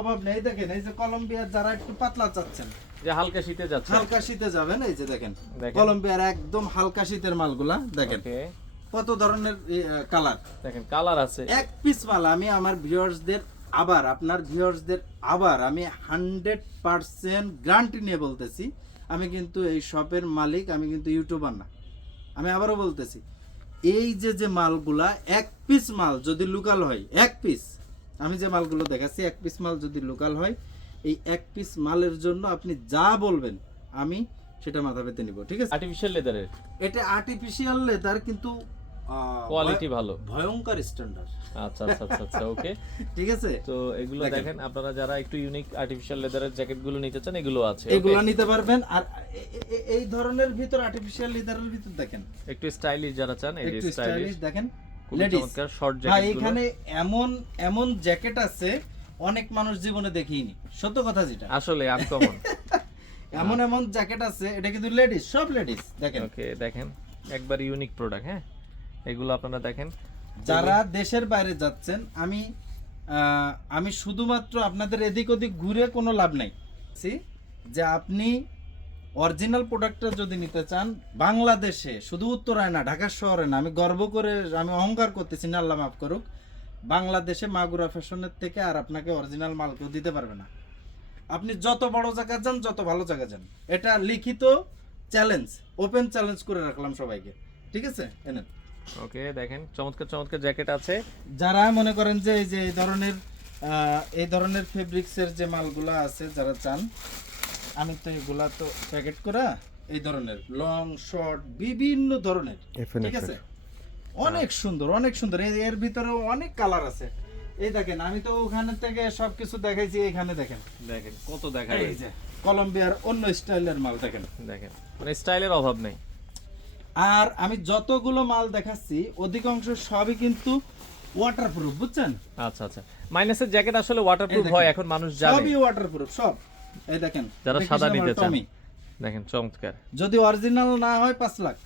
অভাব নেই। দেখেন এই যে কলম্বিয়ার যারা একটু পাতলা চাচ্ছেন, যে হালকা শীতে যাচ্ছে, হালকা শীতে যাবেন, এই যে দেখেন কলম্বিয়ার একদম হালকা শীতের মালগুলা দেখেন কত ধরনের কালার, দেখেন কালার আছে। এক পিস মাল আমি আমার ভিউয়ার্সদের আপনার ভিউয়ার্সদের আমি 100% গ্যারান্টি নিয়ে বলতেছি, আমি কিন্তু এই শপের মালিক, আমি কিন্তু ইউটিউবার না। আমি আবারও বলতেছি, এই যে মালগুলা এক পিস মাল যদি লোকাল হয়, এক পিস, আমি যে মালগুলো দেখাচ্ছি এক পিস মাল যদি লোকাল হয়, এই এক পিস মালের জন্য আপনি যা বলবেন আমি সেটা মাথা পেতে নিব, ঠিক আছে? আর্টিফিশিয়াল লেদারের, এটা আর্টিফিশিয়াল লেদার কিন্তু কোয়ালিটি ভালো, ভয়ঙ্কর স্ট্যান্ডার্ড। আচ্ছা আচ্ছা আচ্ছা আচ্ছা, ওকে ঠিক আছে। তো এগুলো দেখেন, আপনারা যারা একটু ইউনিক আর্টিফিশিয়াল লেদারের জ্যাকেট গুলো নিতে চান, এগুলো আছে, এগুলো নিতে পারবেন। আর এই ধরনের ভিতর আর্টিফিশিয়াল লেদারের ভিতর দেখেন একটু স্টাইলিশ যারা চান, এই যে স্টাইলিশ দেখেন লেডিস শর্ট জ্যাকেট। ভাই এখানে এমন জ্যাকেট আছে অনেক মানুষ জীবনে দেখিনি, সত্য কথা যেটা, আসলে আনকমন। এমন জ্যাকেট আছে, এটা কিন্তু লেডিস, সব লেডিস দেখেন। ওকে দেখেন, একবার ইউনিক প্রোডাক্ট। হ্যাঁ, এগুলো আপনারা দেখেন যারা দেশের বাইরে যাচ্ছেন, আমি শুধুমাত্র আপনাদের এদিক ওদিক ঘুরে কোনো লাভ নাই, যে আপনি অরিজিনাল প্রোডাক্টটা যদি নিতে চান বাংলাদেশে, শুধু উত্তরায় না, ঢাকা শহরে না, আমি গর্ব করে, আমি অহংকার করতেছি না, আল্লাহ মাফ করুক, বাংলাদেশে মাগুরা ফ্যাশনের থেকে আর আপনাকে অরিজিনাল মাল কেউ দিতে পারবে না। আপনি যত বড় জায়গা যান, যত ভালো জায়গা যান, এটা লিখিত চ্যালেঞ্জ, ওপেন চ্যালেঞ্জ করে রাখলাম সবাইকে, ঠিক আছে? এনেন। ওকে দেখেন, চমৎকার চমৎকার জ্যাকেট আছে। যারা মনে করেন যে এই ধরনের ফেব্রিক্সের যে মালগুলা আছে, যারা চান, আমি তো এগুলা তো প্যাকেট করা, এই ধরনের লং শর্ট বিভিন্ন ধরনের, ঠিক আছে? অনেক সুন্দর, অনেক সুন্দর। এর ভিতরে অনেক কালার আছে। এই দেখেন, আমি তো ওখানে থেকে সবকিছু দেখাইছি, এখানে দেখেন দেখেন কত দেখা এই যে কলম্বিয়ার অন্য স্টাইলের মাল দেখেন, দেখেন মানে স্টাইলের অভাব নেই। আর আমি যতগুলো মাল দেখাচ্ছি অধিকাংশ সবই কিন্তু ওয়াটারপ্রুফ, বুঝছেন? আচ্ছা আচ্ছা, মাইনাসের জ্যাকেট আসলে ওয়াটারপ্রুফ হয়, এখন মানুষ জানে, সবই ওয়াটারপ্রুফ সব। এই দেখেন, যারা সাদা নিতে চান, দেখেন চমৎকার। যদি অরিজিনাল না হয় 5 লাখ।